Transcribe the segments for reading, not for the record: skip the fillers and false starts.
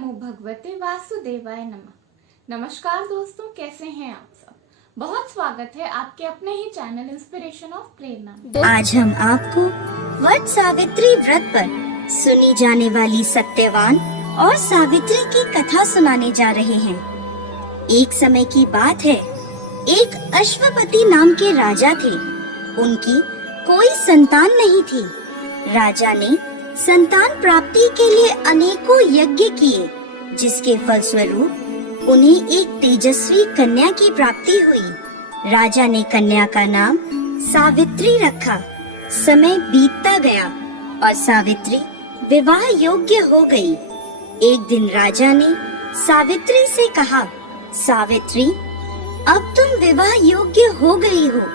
नमो भगवते वासुदेवाय नमः। नमस्कार दोस्तों, कैसे हैं आप सब। बहुत स्वागत है आपके अपने ही चैनल इंस्पिरेशन ऑफ प्रेरणा। आज हम आपको वट सावित्री व्रत पर सुनी जाने वाली सत्यवान और सावित्री की कथा सुनाने जा रहे हैं। एक समय की बात है, एक अश्वपति नाम के राजा थे। उनकी कोई संतान नहीं थी। राजा ने संतान प्राप्ति के लिए अनेकों यज्ञ किए, जिसके फलस्वरूप उन्हें एक तेजस्वी कन्या की प्राप्ति हुई। राजा ने कन्या का नाम सावित्री रखा। समय बीतता गया और सावित्री विवाह योग्य हो गई। एक दिन राजा ने सावित्री से कहा, सावित्री, अब तुम विवाह योग्य हो गई हो,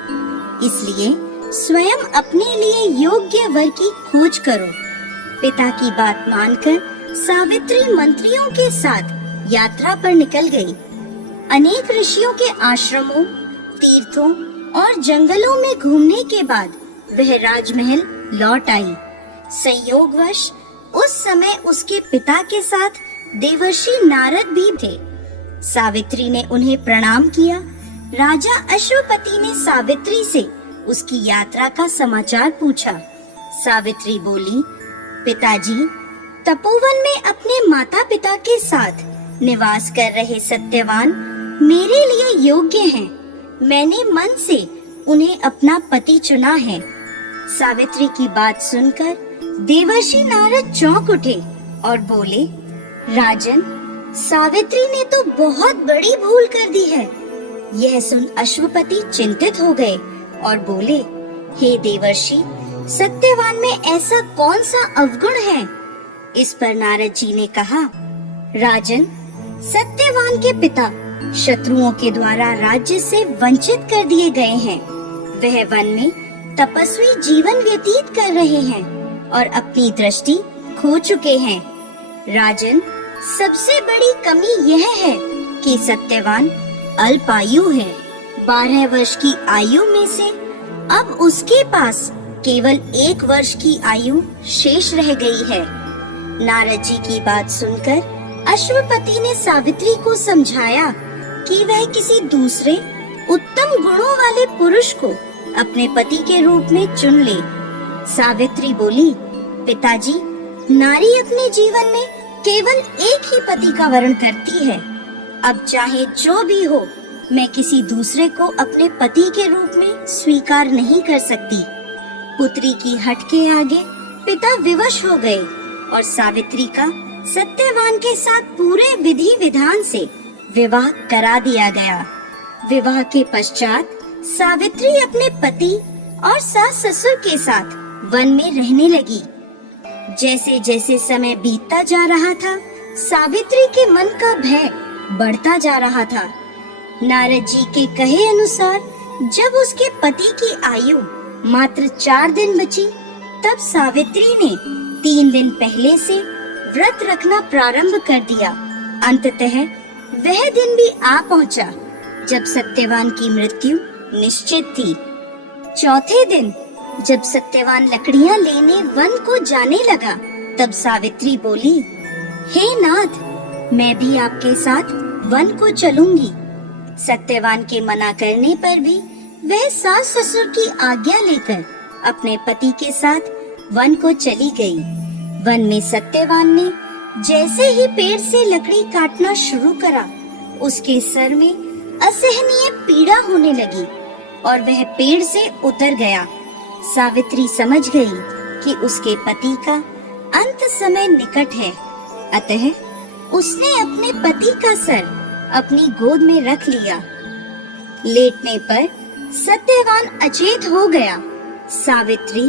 इसलिए स्वयं अपने लिए योग्य वर की खोज करो। पिता की बात मानकर सावित्री मंत्रियों के साथ यात्रा पर निकल गई। अनेक ऋषियों के आश्रमों, तीर्थों और जंगलों में घूमने के बाद वह राजमहल लौट आई। संयोगवश उस समय उसके पिता के साथ देवर्षि नारद भी थे। सावित्री ने उन्हें प्रणाम किया। राजा अश्वपति ने सावित्री से उसकी यात्रा का समाचार पूछा। सावित्री बोली, पिताजी, तपोवन में अपने माता पिता के साथ निवास कर रहे सत्यवान मेरे लिए योग्य हैं। मैंने मन से उन्हें अपना पति चुना है। सावित्री की बात सुनकर देवर्षि नारद चौंक उठे और बोले, राजन, सावित्री ने तो बहुत बड़ी भूल कर दी है। यह सुन अश्वपति चिंतित हो गए और बोले, हे देवर्षि, सत्यवान में ऐसा कौन सा अवगुण है। इस पर नारद जी ने कहा, राजन, सत्यवान के पिता शत्रुओं के द्वारा राज्य से वंचित कर दिए गए हैं। वह वन में तपस्वी जीवन व्यतीत कर रहे हैं और अपनी दृष्टि खो चुके हैं। राजन, सबसे बड़ी कमी यह है कि सत्यवान अल्पायु है। 12 वर्ष की आयु में से अब उसके पास केवल 1 वर्ष की आयु शेष रह गई है। नारद जी की बात सुनकर अश्वपति ने सावित्री को समझाया कि वह किसी दूसरे उत्तम गुणों वाले पुरुष को अपने पति के रूप में चुन ले। सावित्री बोली, पिताजी, नारी अपने जीवन में केवल एक ही पति का वर्ण करती है। अब चाहे जो भी हो, मैं किसी दूसरे को अपने पति के रूप में स्वीकार नहीं कर सकती। पुत्री की हट के आगे पिता विवश हो गए और सावित्री का सत्यवान के साथ पूरे विधि विधान से विवाह करा दिया गया। विवाह के पश्चात सावित्री अपने पति और सास ससुर के साथ वन में रहने लगी। जैसे जैसे समय बीतता जा रहा था, सावित्री के मन का भय बढ़ता जा रहा था। नारद जी के कहे अनुसार जब उसके पति की आयु मात्र 4 दिन बची, तब सावित्री ने 3 दिन पहले से व्रत रखना प्रारंभ कर दिया। अंततः वह दिन भी आ पहुंचा जब सत्यवान की मृत्यु निश्चित थी। चौथे दिन जब सत्यवान लकड़ियां लेने वन को जाने लगा, तब सावित्री बोली, हे नाथ, मैं भी आपके साथ वन को चलूंगी। सत्यवान के मना करने पर भी वह सास ससुर की आज्ञा लेकर अपने पति के साथ वन को चली गई। वन में सत्यवान ने जैसे ही पेड़ से लकड़ी काटना शुरू करा, उसके सर में असहनीय पीड़ा होने लगी और वह पेड़ से उतर गया। सावित्री समझ गई कि उसके पति का अंत समय निकट है, अतः उसने अपने पति का सर अपनी गोद में रख लिया। लेटने पर सत्यवान अचेत हो गया। सावित्री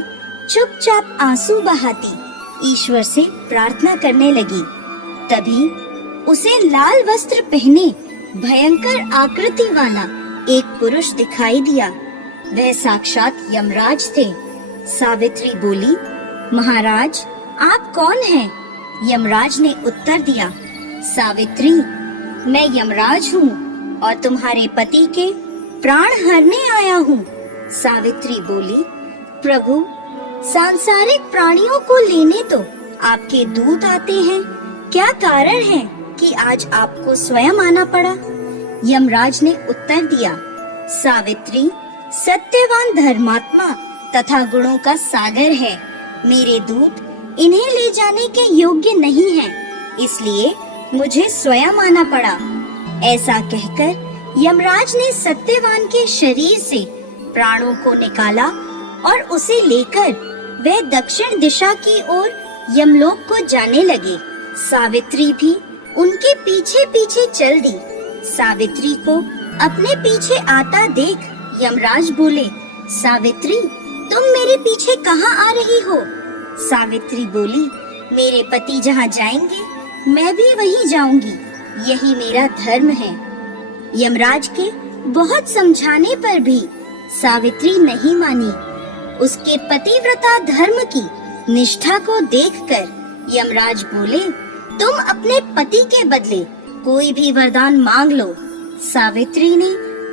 चुपचाप आंसू बहाती ईश्वर से प्रार्थना करने लगी। तभी उसे लाल वस्त्र पहने भयंकर आकृति वाला एक पुरुष दिखाई दिया। वह साक्षात यमराज थे। सावित्री बोली, महाराज, आप कौन हैं? यमराज ने उत्तर दिया, सावित्री, मैं यमराज हूँ और तुम्हारे पति के प्राण हरने आया हूँ। सावित्री बोली, प्रभु, सांसारिक प्राणियों को लेने तो आपके दूत आते हैं, क्या कारण है कि आज आपको स्वयं आना पड़ा? यमराज ने उत्तर दिया, सावित्री सत्यवान धर्मात्मा तथा गुणों का सागर है। मेरे दूत इन्हें ले जाने के योग्य नहीं हैं, इसलिए मुझे स्वयं आना पड़ा। ऐसा कहकर यमराज ने सत्यवान के शरीर से प्राणों को निकाला और उसे लेकर वह दक्षिण दिशा की ओर यमलोक को जाने लगे। सावित्री भी उनके पीछे पीछे चल दी। सावित्री को अपने पीछे आता देख यमराज बोले, सावित्री तुम मेरे पीछे कहाँ आ रही हो? सावित्री बोली, मेरे पति जहाँ जाएंगे मैं भी वहीं जाऊंगी, यही मेरा धर्म है। यमराज के बहुत समझाने पर भी सावित्री नहीं मानी। उसके पतिव्रता धर्म की निष्ठा को देखकर यमराज बोले, तुम अपने पति के बदले कोई भी वरदान मांग लो। सावित्री ने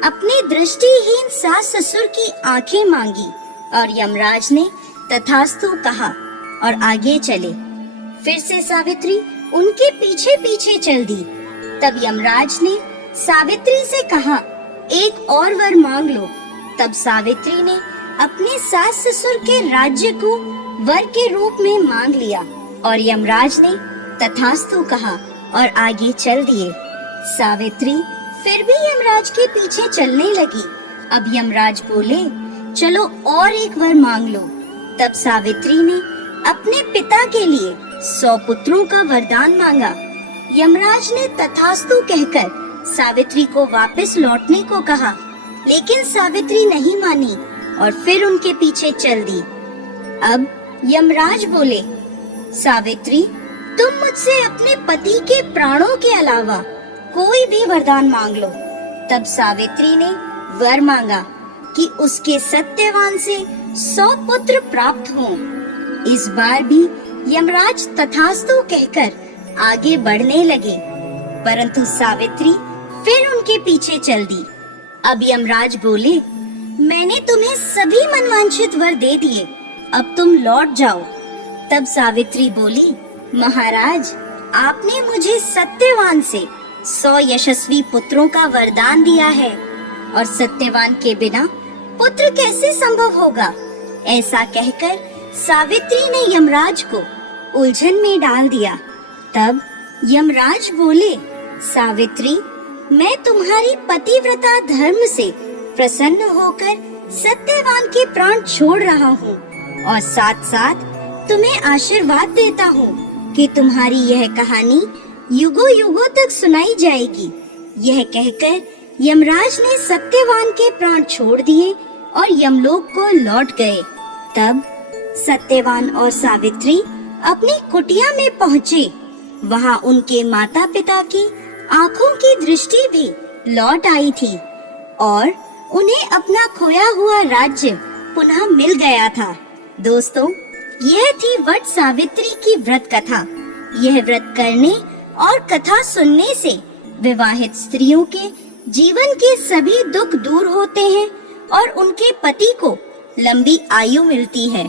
अपने दृष्टिहीन सास ससुर की आंखें मांगी और यमराज ने तथास्तु कहा और आगे चले। फिर से सावित्री उनके पीछे पीछे चल दी। तब यमराज ने सावित्री से कहा, एक और वर मांग लो। तब सावित्री ने अपने सास ससुर के राज्य को वर के रूप में मांग लिया और यमराज ने तथास्तु कहा और आगे चल दिए। सावित्री फिर भी यमराज के पीछे चलने लगी। अब यमराज बोले, चलो और एक वर मांग लो। तब सावित्री ने अपने पिता के लिए 100 पुत्रों का वरदान मांगा। यमराज ने तथास्तु कहकर सावित्री को वापस लौटने को कहा, लेकिन सावित्री नहीं मानी और फिर उनके पीछे चल दी। अब यमराज बोले, सावित्री तुम मुझसे अपने पति के प्राणों के अलावा कोई भी वरदान मांग लो। तब सावित्री ने वर मांगा कि उसके सत्यवान से 100 पुत्र प्राप्त हों। इस बार भी यमराज तथास्तु कहकर आगे बढ़ने लगे, परंतु सावित्री फिर उनके पीछे चल दी। अब यमराज बोले, मैंने तुम्हें सभी मनवांछित वर दे दिए, अब तुम लौट जाओ। तब सावित्री बोली, महाराज आपने मुझे सत्यवान से 100 यशस्वी पुत्रों का वरदान दिया है और सत्यवान के बिना पुत्र कैसे संभव होगा? ऐसा कहकर सावित्री ने यमराज को उलझन में डाल दिया। तब यमराज बोले, सावित्री मैं तुम्हारी पतिव्रता धर्म से प्रसन्न होकर सत्यवान के प्राण छोड़ रहा हूँ और साथ साथ तुम्हें आशीर्वाद देता हूँ कि तुम्हारी यह कहानी युगों युगों तक सुनाई जाएगी। यह कहकर यमराज ने सत्यवान के प्राण छोड़ दिए और यमलोक को लौट गए। तब सत्यवान और सावित्री अपनी कुटिया में पहुँचे। वहाँ उनके माता पिता की आँखों की दृष्टि भी लौट आई थी और उन्हें अपना खोया हुआ राज्य पुनः मिल गया था। दोस्तों, यह थी वट सावित्री की व्रत कथा। यह व्रत करने और कथा सुनने से विवाहित स्त्रियों के जीवन के सभी दुख दूर होते हैं और उनके पति को लंबी आयु मिलती है।